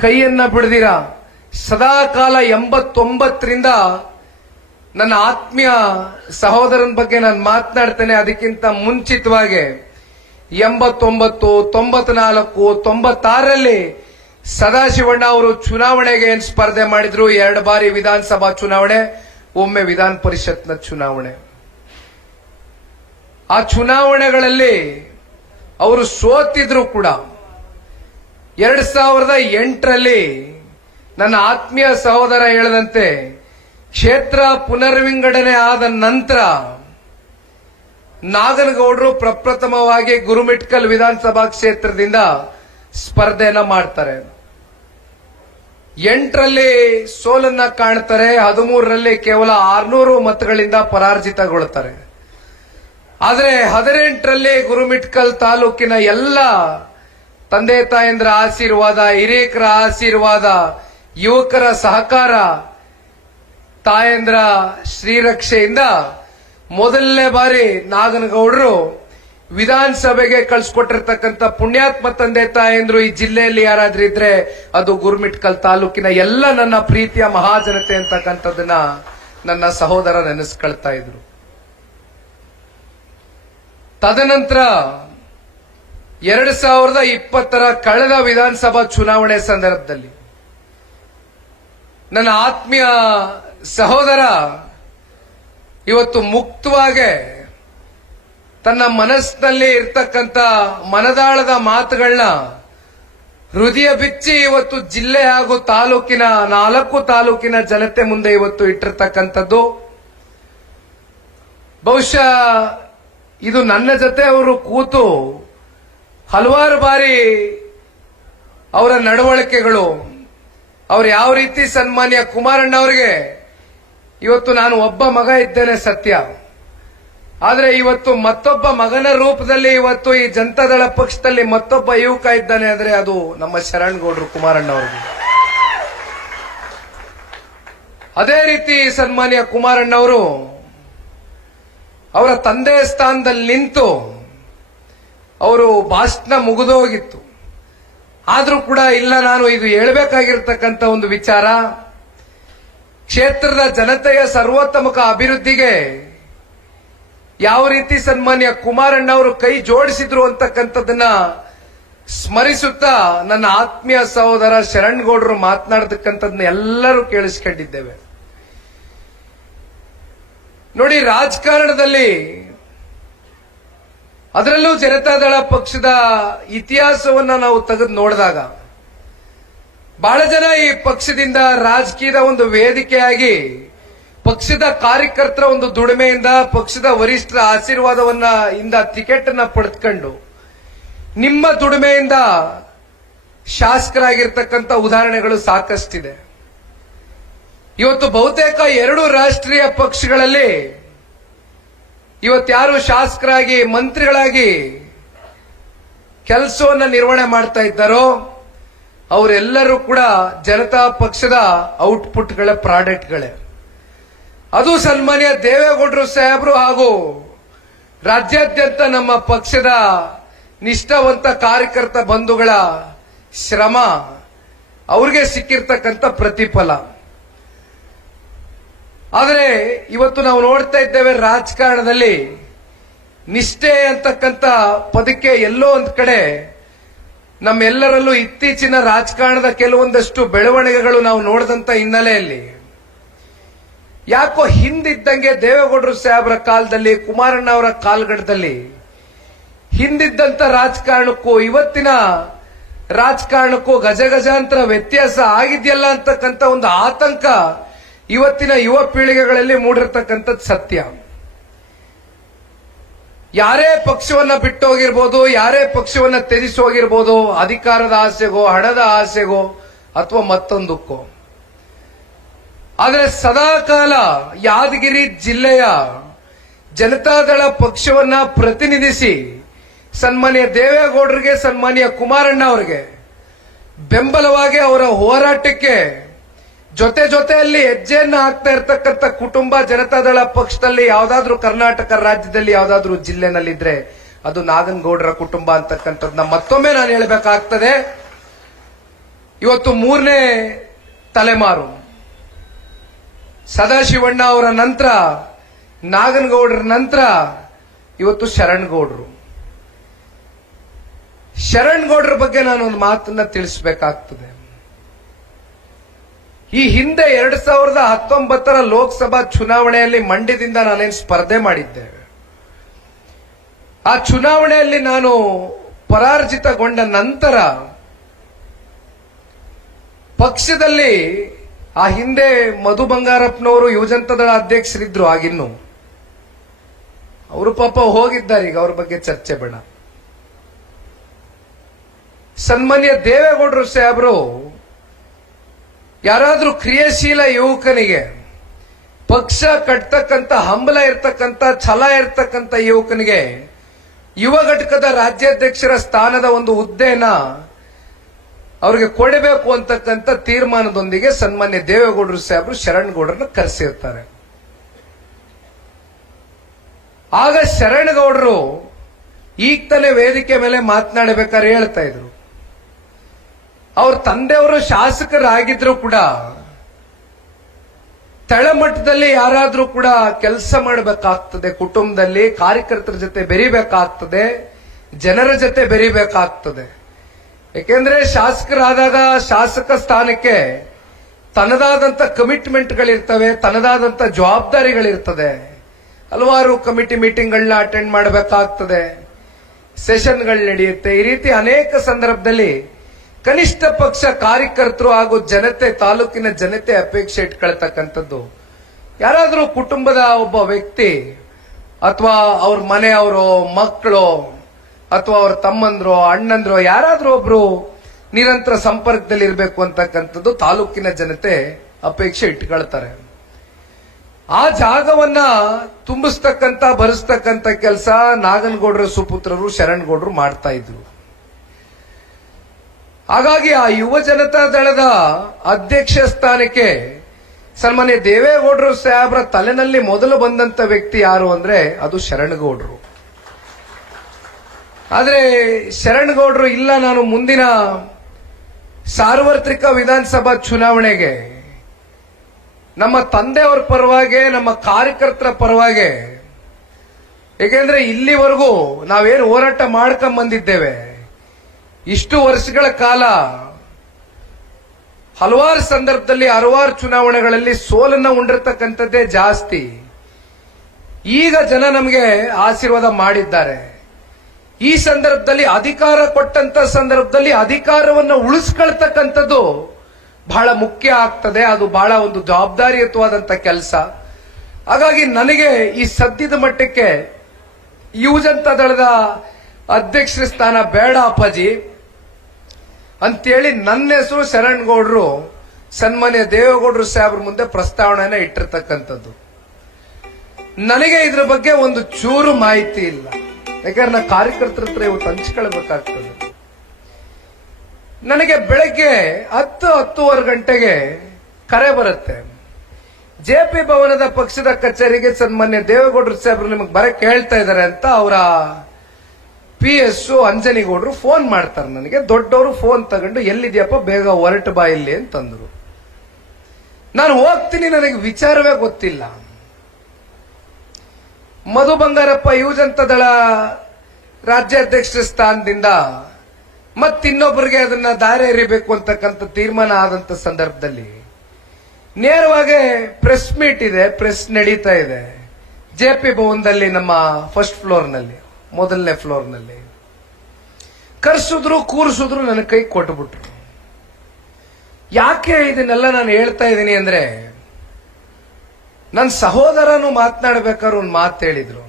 ಕೈಯನ್ನ ಬಿಡದಿರ? ಸದಾ ಕಾಲ ಎಂಬತ್ತೊಂಬತ್ತರಿಂದ ನನ್ನ ಆತ್ಮೀಯ ಸಹೋದರನ ಬಗ್ಗೆ ನಾನು ಮಾತನಾಡ್ತೇನೆ. ಅದಕ್ಕಿಂತ ಮುಂಚಿತವಾಗಿ ಎಂಬತ್ತೊಂಬತ್ತು, ತೊಂಬತ್ನಾಲ್ಕು, ತೊಂಬತ್ತಾರರಲ್ಲಿ ಸದಾಶಿವಣ್ಣ ಅವರು ಚುನಾವಣೆಗೆ ಏನ್ ಸ್ಪರ್ಧೆ ಮಾಡಿದ್ರು. ಎರಡು ಬಾರಿ ವಿಧಾನಸಭಾ ಚುನಾವಣೆ, ಒಮ್ಮೆ ವಿಧಾನ ಪರಿಷತ್ನ ಚುನಾವಣೆ. ಆ ಚುನಾವಣೆಗಳಲ್ಲಿ ಅವರು ಸೋತಿದ್ರು ಕೂಡ. ಎರಡ್ ಸಾವಿರದ ಎಂಟರಲ್ಲಿ ನನ್ನ ಆತ್ಮೀಯ ಸಹೋದರ ಹೇಳದಂತೆ ಕ್ಷೇತ್ರ ಪುನರ್ವಿಂಗಡಣೆ ಆದ ನಂತರ ನಾಗನಗೌಡರು ಪ್ರಪ್ರಥಮವಾಗಿ ಗುರುಮಿಟ್ಕಲ್ ವಿಧಾನಸಭಾ ಕ್ಷೇತ್ರದಿಂದ ಸ್ಪರ್ಧೆಯನ್ನ ಮಾಡ್ತಾರೆ. ಎಂಟರಲ್ಲಿ ಸೋಲನ್ನ ಕಾಣ್ತಾರೆ, ಹದಿಮೂರರಲ್ಲಿ ಕೇವಲ ಆರ್ನೂರು ಮತಗಳಿಂದ ಪರಾರ್ಜಿತಗೊಳ್ತಾರೆ ಆದರೆ ಹದಿನೆಂಟರಲ್ಲಿ ಗುರುಮಿಟ್ಕಲ್ ತಾಲೂಕಿನ ಎಲ್ಲ ತಂದೆ ತಾಯಂದ್ರ ಆಶೀರ್ವಾದ, ಹಿರೇಕರ ಆಶೀರ್ವಾದ, ಯುವಕರ ಸಹಕಾರ, ತಾಯಂದ್ರ ಶ್ರೀರಕ್ಷೆಯಿಂದ ಮೊದಲನೇ ಬಾರಿ ನಾಗನಗೌಡರು ವಿಧಾನಸಭೆಗೆ ಕಳ್ಸಿಕೊಟ್ಟಿರ್ತಕ್ಕಂಥ ಪುಣ್ಯಾತ್ಮ ತಂದೆ ತಾಯಂದ್ರು ಈ ಜಿಲ್ಲೆಯಲ್ಲಿ ಯಾರಾದ್ರೂ ಇದ್ರೆ ಅದು ಗುರುಮಿಟ್ಕಲ್ ತಾಲೂಕಿನ ಎಲ್ಲ ನನ್ನ ಪ್ರೀತಿಯ ಮಹಾಜನತೆ ಅಂತಕ್ಕಂಥದ್ದನ್ನ ನನ್ನ ಸಹೋದರ ನೆನೆಸ್ಕೊಳ್ತಾ ಇದ್ರು. ತದನಂತರ ಎರಡ್ ಸಾವಿರದ ಇಪ್ಪತ್ತರ ಕಳೆದ ವಿಧಾನಸಭಾ ಚುನಾವಣೆ ಸಂದರ್ಭದಲ್ಲಿ ನನ್ನ ಆತ್ಮೀಯ ಸಹೋದರ ಇವತ್ತು ಮುಕ್ತವಾಗಿ ತನ್ನ ಮನಸ್ಸಿನಲ್ಲಿ ಇರ್ತಕ್ಕಂಥ ಮನದಾಳದ ಮಾತುಗಳನ್ನ ಹೃದಯ ಬಿಚ್ಚಿ ಇವತ್ತು ಜಿಲ್ಲೆ ಹಾಗೂ ತಾಲೂಕಿನ ನಾಲ್ಕು ತಾಲೂಕಿನ ಜನತೆ ಮುಂದೆ ಇವತ್ತು ಇಟ್ಟಿರ್ತಕ್ಕಂಥದ್ದು. ಬಹುಶಃ ಇದು ನನ್ನ ಜೊತೆ ಅವರು ಕೂತು ಹಲವಾರು ಬಾರಿ ಅವರ ನಡವಳಿಕೆಗಳು, ಅವ್ರು ಯಾವ ರೀತಿ ಸನ್ಮಾನ್ಯ ಕುಮಾರಣ್ಣ ಅವರಿಗೆ ಇವತ್ತು ನಾನು ಒಬ್ಬ ಮಗ ಇದ್ದೇನೆ ಸತ್ಯ. ಆದರೆ ಇವತ್ತು ಮತ್ತೊಬ್ಬ ಮಗನ ರೂಪದಲ್ಲಿ ಇವತ್ತು ಈ ಜನತಾದಳ ಪಕ್ಷದಲ್ಲಿ ಮತ್ತೊಬ್ಬ ಯುವಕ ಇದ್ದಾನೆ ಅಂದ್ರೆ ಅದು ನಮ್ಮ ಶರಣ್ ಗೌಡ್ರು ಕುಮಾರಣ್ಣ ಅವರಿಗೆ ಅದೇ ರೀತಿ ಸನ್ಮಾನ್ಯ ಕುಮಾರಣ್ಣ ಅವರು ಅವರ ತಂದೆಯ ಸ್ಥಾನದಲ್ಲಿ ನಿಂತು ಅವರು ಭಾಷಣ ಮುಗಿದೋಗಿತ್ತು. ಆದರೂ ಕೂಡ ಇಲ್ಲ, ನಾನು ಇದು ಹೇಳಬೇಕಾಗಿರ್ತಕ್ಕಂಥ ಒಂದು ವಿಚಾರ. ಕ್ಷೇತ್ರದ ಜನತೆಯ ಸರ್ವೋತ್ತಮಕ ಅಭಿವೃದ್ಧಿಗೆ ಯಾವ ರೀತಿ ಸನ್ಮಾನ್ಯ ಕುಮಾರಣ್ಣ ಅವರು ಕೈ ಜೋಡಿಸಿದ್ರು ಅಂತಕ್ಕಂಥದ್ದನ್ನ ಸ್ಮರಿಸುತ್ತಾ ನನ್ನ ಆತ್ಮೀಯ ಸಹೋದರ ಶರಣ್ಗೌಡರು ಮಾತನಾಡತಕ್ಕಂಥದನ್ನ ಎಲ್ಲರೂ ಕೇಳಿಸ್ಕೊಂಡಿದ್ದೇವೆ. ನೋಡಿ, ರಾಜಕಾರಣದಲ್ಲಿ ಅದರಲ್ಲೂ ಜನತಾದಳ ಪಕ್ಷದ ಇತಿಹಾಸವನ್ನ ನಾವು ತೆಗೆದು ನೋಡಿದಾಗ ಬಹಳ ಜನ ಈ ಪಕ್ಷದಿಂದ ರಾಜಕೀಯದ ಒಂದು ವೇದಿಕೆಯಾಗಿ, ಪಕ್ಷದ ಕಾರ್ಯಕರ್ತರ ಒಂದು ದುಡಿಮೆಯಿಂದ, ಪಕ್ಷದ ವರಿಷ್ಠರ ಆಶೀರ್ವಾದವನ್ನ ಇಂದ ಟಿಕೆಟ್ ಅನ್ನ ಪಡೆದುಕೊಂಡು ನಿಮ್ಮ ದುಡಿಮೆಯಿಂದ ಶಾಸಕರಾಗಿರ್ತಕ್ಕಂಥ ಉದಾಹರಣೆಗಳು ಸಾಕಷ್ಟಿದೆ. ಇವತ್ತು ಬಹುತೇಕ ಎರಡು ರಾಷ್ಟ್ರೀಯ ಪಕ್ಷಗಳಲ್ಲಿ ಇವತ್ಯಾರು ಶಾಸಕರಾಗಿ, ಮಂತ್ರಿಗಳಾಗಿ ಕೆಲಸವನ್ನ ನಿರ್ವಹಣೆ ಮಾಡ್ತಾ ಇದ್ದಾರೋ, ಅವರೆಲ್ಲರೂ ಕೂಡ ಜನತಾ ಪಕ್ಷದ ಔಟ್ಪುಟ್ಗಳ, ಪ್ರಾಡಕ್ಟ್ಗಳೇ. ಅದು ಸನ್ಮಾನ್ಯ ದೇವೇಗೌಡರು ಸಾಹೇಬರು ಹಾಗೂ ರಾಜ್ಯಾದ್ಯಂತ ನಮ್ಮ ಪಕ್ಷದ ನಿಷ್ಠಾವಂತ ಕಾರ್ಯಕರ್ತ ಬಂಧುಗಳ ಶ್ರಮ, ಅವ್ರಿಗೆ ಸಿಕ್ಕಿರ್ತಕ್ಕಂಥ ಪ್ರತಿಫಲ. ಆದರೆ ಇವತ್ತು ನಾವು ನೋಡ್ತಾ ಇದ್ದೇವೆ ರಾಜಕಾರಣದಲ್ಲಿ ನಿಷ್ಠೆ ಅಂತಕ್ಕಂಥ ಪದಕ್ಕೆ ಎಲ್ಲೋ ಒಂದ್ ಕಡೆ ನಮ್ಮೆಲ್ಲರಲ್ಲೂ ಇತ್ತೀಚಿನ ರಾಜಕಾರಣದ ಕೆಲವೊಂದಷ್ಟು ಬೆಳವಣಿಗೆಗಳು ನಾವು ನೋಡಿದಂತ ಹಿನ್ನೆಲೆಯಲ್ಲಿ. ಯಾಕೋ ಹಿಂದಿದ್ದಂಗೆ ದೇವೇಗೌಡರು ಸಾಹೇಬರ ಕಾಲದಲ್ಲಿ, ಕುಮಾರಣ್ಣ ಅವರ ಕಾಲ್ಗಡದಲ್ಲಿ ಹಿಂದಿದ್ದಂತ ರಾಜಕಾರಣಕ್ಕೂ, ಇವತ್ತಿನ ರಾಜಕಾರಣಕ್ಕೂ ಗಜಗಜಾಂತರ ವ್ಯತ್ಯಾಸ ಆಗಿದೆಯಲ್ಲ ಅಂತಕ್ಕಂಥ ಒಂದು ಆತಂಕ ಇವತ್ತಿನ ಯುವ ಪೀಳಿಗೆಗಳಲ್ಲಿ ಮೂಡಿರ್ತಕ್ಕಂಥದ್ದು ಸತ್ಯ. ಯಾರೇ ಪಕ್ಷವನ್ನ ಬಿಟ್ಟೋಗಿರ್ಬೋದು, ಯಾರೇ ಪಕ್ಷವನ್ನ ತ್ಯಜಿಸೋಗಿರ್ಬೋದು, ಅಧಿಕಾರದ ಆಸೆಗೋ, ಹಣದ ಆಸೆಗೋ, ಅಥವಾ ಮತ್ತೊಂದಕ್ಕೋ. ಆದರೆ ಸದಾಕಾಲ ಯಾದಗಿರಿ ಜಿಲ್ಲೆಯ ಜನತಾದಳ ಪಕ್ಷವನ್ನ ಪ್ರತಿನಿಧಿಸಿ, ಸನ್ಮಾನ್ಯ ದೇವೇಗೌಡರಿಗೆ, ಸನ್ಮಾನ್ಯ ಕುಮಾರಣ್ಣ ಅವರಿಗೆ, ಬೆಂಬಲವಾಗಿ ಅವರ ಹೋರಾಟಕ್ಕೆ ಜೊತೆ ಜೊತೆಯಲ್ಲಿ ಹೆಜ್ಜೆಯನ್ನ ಹಾಕ್ತಾ ಇರ್ತಕ್ಕಂಥ ಕುಟುಂಬ ಜನತಾದಳ ಪಕ್ಷದಲ್ಲಿ ಯಾವ್ದಾದ್ರು ಕರ್ನಾಟಕ ರಾಜ್ಯದಲ್ಲಿ ಯಾವ್ದಾದ್ರು ಜಿಲ್ಲೆನಲ್ಲಿದ್ರೆ ಅದು ನಾಗನಗೌಡರ ಕುಟುಂಬ ಅಂತಕ್ಕಂಥದ್ದನ್ನ ಮತ್ತೊಮ್ಮೆ ನಾನು ಹೇಳಬೇಕಾಗ್ತದೆ. ಇವತ್ತು ಮೂರನೇ ತಲೆಮಾರು ಸದಾಶಿವಣ್ಣ ಅವರ ನಂತರ, ನಾಗನಗೌಡರ ನಂತರ ಇವತ್ತು ಶರಣ್ಗೌಡರು. ಶರಣ್ಗೌಡರ ಬಗ್ಗೆ ನಾನು ಒಂದು ಮಾತನ್ನ ತಿಳಿಸಬೇಕಾಗ್ತದೆ. ಈ ಹಿಂದೆ ಎರಡ್ ಸಾವಿರದ ಹತ್ತೊಂಬತ್ತರ ಲೋಕಸಭಾ ಚುನಾವಣೆಯಲ್ಲಿ ಮಂಡ್ಯದಿಂದ ನಾನೇನು ಸ್ಪರ್ಧೆ ಮಾಡಿದ್ದೆ. ಆ ಚುನಾವಣೆಯಲ್ಲಿ ನಾನು ಪರಾರ್ಜಿತಗೊಂಡ ನಂತರ ಪಕ್ಷದಲ್ಲಿ ಆ ಹಿಂದೆ ಮಧು ಬಂಗಾರಪ್ಪನವರು, ಯುವಜನತಾದಳ ಅಧ್ಯಕ್ಷರಿದ್ರು ಆಗಿನ್ನು. ಅವರು ಪಾಪ ಹೋಗಿದ್ದಾರೆ, ಈಗ ಅವ್ರ ಬಗ್ಗೆ ಚರ್ಚೆ ಬೇಡ. ಸನ್ಮಾನ್ಯ ದೇವೇಗೌಡರು ಸಾಹೇಬರು ಯಾರಾದ್ರೂ ಕ್ರಿಯಾಶೀಲ ಯುವಕನಿಗೆ ಪಕ್ಷ ಕಟ್ತಕ್ಕಂಥ, ಹಂಬಲ ಇರ್ತಕ್ಕಂಥ, ಛಲ ಇರ್ತಕ್ಕಂಥ ಯುವಕನಿಗೆ ಯುವ ಘಟಕದ ರಾಜ್ಯಾಧ್ಯಕ್ಷರ ಸ್ಥಾನದ ಒಂದು ಹುದ್ದೆನ ಅವರಿಗೆ ಕೊಡಬೇಕು ಅಂತಕ್ಕಂಥ ತೀರ್ಮಾನದೊಂದಿಗೆ ಸನ್ಮಾನ್ಯ ದೇವೇಗೌಡರು ಸಾಹೇಬರು ಶರಣ್ಗೌಡರನ್ನ ಕರೆಸಿರ್ತಾರೆ. ಆಗ ಶರಣಗೌಡರು ಈಗ ತಾನೇ ವೇದಿಕೆ ಮೇಲೆ ಮಾತನಾಡಬೇಕಾದ್ರೆ ಹೇಳ್ತಾ ಇದ್ರು. ಅವ್ರ ತಂದೆಯವರು ಶಾಸಕರಾಗಿದ್ರು ಕೂಡ, ತಳಮಟ್ಟದಲ್ಲಿ ಯಾರಾದ್ರೂ ಕೂಡ ಕೆಲಸ ಮಾಡಬೇಕಾಗ್ತದೆ, ಕುಟುಂಬದಲ್ಲಿ ಕಾರ್ಯಕರ್ತರ ಜೊತೆ ಬೆರಿಬೇಕಾಗ್ತದೆ, ಜನರ ಜೊತೆ ಬೆರಿಬೇಕಾಗ್ತದೆ. ಯಾಕೆಂದ್ರೆ ಶಾಸಕರಾದಾಗ ಶಾಸಕ ಸ್ಥಾನಕ್ಕೆ ತನ್ನದಾದಂತ ಕಮಿಟ್ಮೆಂಟ್ಗಳಿರ್ತವೆ, ತನ್ನದಾದಂತ ಜವಾಬ್ದಾರಿಗಳಿರ್ತದೆ. ಹಲವಾರು ಕಮಿಟಿ ಮೀಟಿಂಗ್ಗಳನ್ನ ಅಟೆಂಡ್ ಮಾಡಬೇಕಾಗ್ತದೆ, ಸೆಷನ್ಗಳು ನಡೆಯುತ್ತೆ. ಈ ರೀತಿ ಅನೇಕ ಸಂದರ್ಭದಲ್ಲಿ ಕನಿಷ್ಠ ಪಕ್ಷ ಕಾರ್ಯಕರ್ತರು ಹಾಗೂ ಜನತೆ, ತಾಲೂಕಿನ ಜನತೆ ಅಪೇಕ್ಷೆ ಇಟ್ಕೊಳ್ತಕ್ಕಂಥದ್ದು. ಯಾರಾದರೂ ಕುಟುಂಬದ ಒಬ್ಬ ವ್ಯಕ್ತಿ ಅಥವಾ ಅವ್ರ ಮನೆಯವರು ಮಕ್ಕಳು ಅಥವಾ ಅವ್ರ ತಮ್ಮಂದ್ರು, ಅಣ್ಣಂದ್ರು, ಯಾರಾದರೂ ಒಬ್ರು ನಿರಂತರ ಸಂಪರ್ಕದಲ್ಲಿ ಇರಬೇಕು ಅಂತಕ್ಕಂಥದ್ದು ತಾಲೂಕಿನ ಜನತೆ ಅಪೇಕ್ಷೆ ಇಟ್ಕೊಳ್ತಾರೆ. ಆ ಜಾಗವನ್ನ ತುಂಬಿಸ್ತಕ್ಕಂತ ಭರಿಸ್ತಕ್ಕಂತ ಕೆಲಸ ನಾಗನಗೌಡರ, ಸುಪುತ್ರರು, ಶರಣ್ಗೌಡರು ಮಾಡ್ತಾ ಇದ್ರು. ಹಾಗಾಗಿ ಆ ಯುವ ಜನತಾ ದಳದ ಅಧ್ಯಕ್ಷ ಸ್ಥಾನಕ್ಕೆ ಸನ್ಮಾನ್ಯ ದೇವೇಗೌಡರು ಸಾಹೇಬ್ರ ತಲೆನಲ್ಲಿ ಮೊದಲು ಬಂದಂತ ವ್ಯಕ್ತಿ ಯಾರು ಅಂದ್ರೆ ಅದು ಶರಣಗೌಡರು. ಆದ್ರೆ ಶರಣಗೌಡರು ಇಲ್ಲ, ನಾನು ಮುಂದಿನ ಸಾರ್ವತ್ರಿಕ ವಿಧಾನಸಭಾ ಚುನಾವಣೆಗೆ ನಮ್ಮ ತಂದೆಯವರ ಪರವಾಗಿ, ನಮ್ಮ ಕಾರ್ಯಕರ್ತರ ಪರವಾಗಿ, ಏಕೆಂದ್ರೆ ಇಲ್ಲಿವರೆಗೂ ನಾವೇನು ಹೋರಾಟ ಮಾಡ್ಕೊಂಡ್ ಬಂದಿದ್ದೇವೆ ಇಷ್ಟು ವರ್ಷಗಳ ಕಾಲ ಹಲವಾರು ಸಂದರ್ಭದಲ್ಲಿ ಹಲವಾರು ಚುನಾವಣೆಗಳಲ್ಲಿ ಸೋಲನ್ನ ಉಂಡಿರ್ತಕ್ಕಂಥದ್ದೇ ಜಾಸ್ತಿ. ಈಗ ಜನ ನಮಗೆ ಆಶೀರ್ವಾದ ಮಾಡಿದ್ದಾರೆ. ಈ ಸಂದರ್ಭದಲ್ಲಿ ಅಧಿಕಾರ ಕೊಟ್ಟಂತ ಸಂದರ್ಭದಲ್ಲಿ ಅಧಿಕಾರವನ್ನು ಉಳಿಸ್ಕೊಳ್ತಕ್ಕಂಥದ್ದು ಬಹಳ ಮುಖ್ಯ ಆಗ್ತದೆ. ಅದು ಬಹಳ ಒಂದು ಜವಾಬ್ದಾರಿಯುತವಾದಂತ ಕೆಲಸ. ಹಾಗಾಗಿ ನನಗೆ ಈ ಸದ್ಯದ ಮಟ್ಟಕ್ಕೆ ಯುವಜನತಾ ದಳದ ಅಧ್ಯಕ್ಷ ಸ್ಥಾನ ಬೇಡ ಅಪ್ಪಾಜಿ. ಅಂತೇಳಿ ನನ್ನ ಹೆಸರು ಶರಣ್ಗೌಡರು, ಸನ್ಮಾನ್ಯ ದೇವೇಗೌಡರು ಸಾಹೇಬ್ರ ಮುಂದೆ ಪ್ರಸ್ತಾವನೆಯನ್ನ ಇಟ್ಟಿರ್ತಕ್ಕಂಥದ್ದು. ನನಗೆ ಇದ್ರ ಬಗ್ಗೆ ಒಂದು ಚೂರು ಮಾಹಿತಿ ಇಲ್ಲ. ಯಾಕಂದ್ರೆ ನಾ ಕಾರ್ಯಕರ್ತರ ಹತ್ರ ಇವತ್ತು ಹಂಚ್ಕೊಳ್ಬೇಕಾಗ್ತದೆ. ನನಗೆ ಬೆಳಗ್ಗೆ ಹತ್ತು, ಹತ್ತುವರೆ ಗಂಟೆಗೆ ಕರೆ ಬರುತ್ತೆ. ಜೆ ಪಿ ಭವನದ ಪಕ್ಷದ ಕಚೇರಿಗೆ ಸನ್ಮಾನ್ಯ ದೇವೇಗೌಡರು ಸಾಹೇಬ್ರು ನಿಮಗೆ ಬರಕ್ಕೆ ಹೇಳ್ತಾ ಇದ್ದಾರೆ ಅಂತ ಅವರ ಪಿ ಎಸ್ ಅಂಜನಿಗೌಡರು ಫೋನ್ ಮಾಡ್ತಾರೆ ನನಗೆ. ದೊಡ್ಡವರು ಫೋನ್ ತಗೊಂಡು, ಎಲ್ಲಿದೆಯಪ್ಪ? ಬೇಗ ಹೊರಟು ಬಾ ಇಲ್ಲಿ ಅಂತಂದ್ರು. ನಾನು ಹೋಗ್ತೀನಿ, ನನಗೆ ವಿಚಾರವೇ ಗೊತ್ತಿಲ್ಲ. ಮಧು ಬಂಗಾರಪ್ಪ ಯುವಜನತಾ ದಳ ರಾಜ್ಯಾಧ್ಯಕ್ಷ ಸ್ಥಾನದಿಂದ ಮತ್ತಿನ್ನೊಬ್ಬರಿಗೆ ಅದನ್ನ ದಾರಿ ಎರಿಬೇಕು ಅಂತಕ್ಕಂಥ ತೀರ್ಮಾನ ಆದಂತ ಸಂದರ್ಭದಲ್ಲಿ ನೇರವಾಗಿ ಪ್ರೆಸ್ ಮೀಟ್ ಇದೆ ಪ್ರೆಸ್ ನಡೀತಾ ಇದೆ. ಜೆ ಪಿ ಭವನದಲ್ಲಿ ನಮ್ಮ ಫಸ್ಟ್ ಫ್ಲೋರ್ನಲ್ಲಿ ಮೊದಲನೇ ಫ್ಲೋರ್ನಲ್ಲಿ. ಕರ್ಸಿದ್ರು, ಕೂರಿಸಿದ್ರು ನನ್ನ ಕೈ ಕೊಟ್ಟುಬಿಟ್ರು ಯಾಕೆ ಇದನ್ನೆಲ್ಲ ನಾನು ಹೇಳ್ತಾ ಇದ್ದೀನಿ ಅಂದ್ರೆ ನನ್ನ ಸಹೋದರನು ಮಾತನಾಡ್ಬೇಕಾದ್ರೆ ಒಂದು ಮಾತು ಹೇಳಿದ್ರು.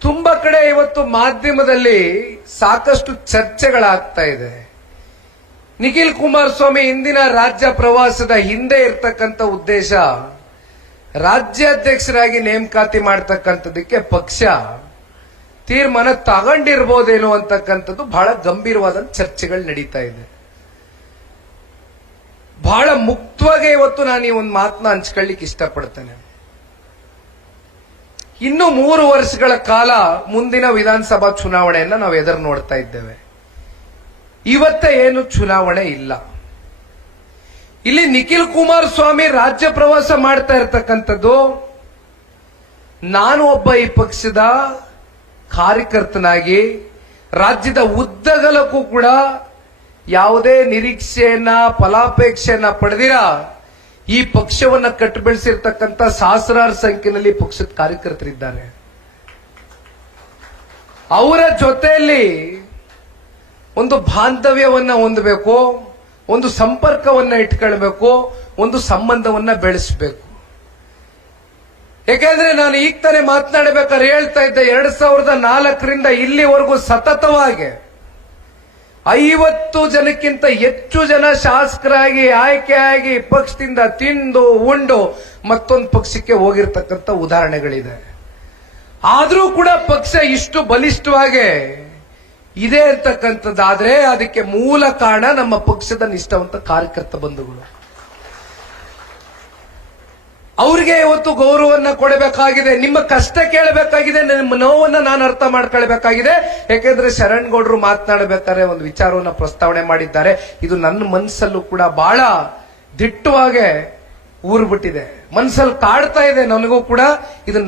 ತುಂಬಾ ಕಡೆ ಇವತ್ತು ಮಾಧ್ಯಮದಲ್ಲಿ ಸಾಕಷ್ಟು ಚರ್ಚೆಗಳಾಗ್ತಾ ಇದೆ. ನಿಖಿಲ್ ಕುಮಾರಸ್ವಾಮಿ ಇಂದಿನ ರಾಜ್ಯ ಪ್ರವಾಸದ ಹಿಂದೆ ಇರ್ತಕ್ಕಂಥ ಉದ್ದೇಶ ರಾಜ್ಯಾಧ್ಯಕ್ಷರಾಗಿ ನೇಮಕಾತಿ ಮಾಡ್ತಕ್ಕಂಥದಕ್ಕೆ ಪಕ್ಷ ತೀರ್ಮಾನ ತಗೊಂಡಿರ್ಬೋದೇನೋ ಅಂತಕ್ಕಂಥದ್ದು ಬಹಳ ಗಂಭೀರವಾದ ಚರ್ಚೆಗಳು ನಡೀತಾ ಇದೆ. ಬಹಳ ಮುಕ್ತವಾಗಿ ಇವತ್ತು ನಾನು ಈ ಒಂದು ಮಾತನ್ನ ಹಂಚ್ಕೊಳ್ಳಿಕ್ಕೆ ಇಷ್ಟಪಡ್ತೇನೆ. ಇನ್ನು ಮೂರು ವರ್ಷಗಳ ಕಾಲ ಮುಂದಿನ ವಿಧಾನಸಭಾ ಚುನಾವಣೆಯನ್ನ ನಾವು ಎದುರು ನೋಡ್ತಾ ಇದ್ದೇವೆ. ಇವತ್ತೇ ಏನು ಚುನಾವಣೆ ಇಲ್ಲ. ಇಲ್ಲಿ ನಿಖಿಲ್ ಕುಮಾರಸ್ವಾಮಿ ರಾಜ್ಯ ಪ್ರವಾಸ ಮಾಡ್ತಾ ಇರತಕ್ಕಂಥದ್ದು. ನಾನು ಒಬ್ಬ ಈ ಪಕ್ಷದ ಕಾರ್ಯಕರ್ತನಾಗಿ, ರಾಜ್ಯದ ಉದ್ದಗಲಕ್ಕೂ ಕೂಡ ಯಾವುದೇ ನಿರೀಕ್ಷೆಯನ್ನ, ಫಲಾಪೇಕ್ಷೆಯನ್ನ ಪಡೆದಿರ, ಈ ಪಕ್ಷವನ್ನ ಕಟ್ಟು ಬೆಳೆಸಿರ್ತಕ್ಕಂಥ ಸಹಸ್ರಾರು ಸಂಖ್ಯೆಯಲ್ಲಿ ಪಕ್ಷದ ಕಾರ್ಯಕರ್ತರಿದ್ದಾರೆ. ಅವರ ಜೊತೆಯಲ್ಲಿ ಒಂದು ಬಾಂಧವ್ಯವನ್ನ ಹೊಂದಬೇಕು. ಒಂದು ಸಂಪರ್ಕವನ್ನ ಇಟ್ಕೊಳ್ಬೇಕು, ಒಂದು ಸಂಬಂಧವನ್ನ ಬೆಳೆಸಬೇಕು. ಯಾಕೆಂದ್ರೆ ನಾನು ಈಗ ತಾನೇ ಮಾತನಾಡಬೇಕಾದ್ರೆ ಹೇಳ್ತಾ ಇದ್ದೆ, ಎರಡ್ ಸಾವಿರದ ನಾಲ್ಕರಿಂದ ಇಲ್ಲಿವರೆಗೂ ಸತತವಾಗಿ ಐವತ್ತು ಜನಕ್ಕಿಂತ ಹೆಚ್ಚು ಜನ ಶಾಸಕರಾಗಿ, ಆಯ್ಕೆಯಾಗಿ ಪಕ್ಷದಿಂದ ತಿಂದು, ಉಂಡು ಮತ್ತೊಂದು ಪಕ್ಷಕ್ಕೆ ಹೋಗಿರ್ತಕ್ಕಂಥ ಉದಾಹರಣೆಗಳಿದೆ. ಆದರೂ ಕೂಡ ಪಕ್ಷ ಇಷ್ಟು ಬಲಿಷ್ಠವಾಗಿ ಇದೆ ಇರ್ತಕ್ಕಂಥದ್ದಾದ್ರೆ ಅದಕ್ಕೆ ಮೂಲ ಕಾರಣ ನಮ್ಮ ಪಕ್ಷದ ನಿಷ್ಠವಂತ ಕಾರ್ಯಕರ್ತ ಬಂಧುಗಳು. ಅವ್ರಿಗೆ ಇವತ್ತು ಗೌರವವನ್ನ ಕೊಡಬೇಕಾಗಿದೆ, ನಿಮ್ಮ ಕಷ್ಟ ಕೇಳಬೇಕಾಗಿದೆ, ನಿಮ್ಮ ನೋವನ್ನ ನಾನು ಅರ್ಥ ಮಾಡ್ಕೊಳ್ಬೇಕಾಗಿದೆ. ಯಾಕೆಂದ್ರೆ ಶರಣ್ ಗೌಡ್ರು ಮಾತನಾಡಬೇಕಾದ್ರೆ ಒಂದು ವಿಚಾರವನ್ನ ಪ್ರಸ್ತಾವನೆ ಮಾಡಿದ್ದಾರೆ. ಇದು ನನ್ನ ಮನಸ್ಸಲ್ಲೂ ಕೂಡ ಬಹಳ ದಿಟ್ಟವಾಗೆ ಊರ್ಬಿಟ್ಟಿದೆ ಮನಸ್ಸಲ್ಲಿ ಕಾಡ್ತಾ ಇದೆ, ನನಗೂ ಕೂಡ ಇದನ್ನ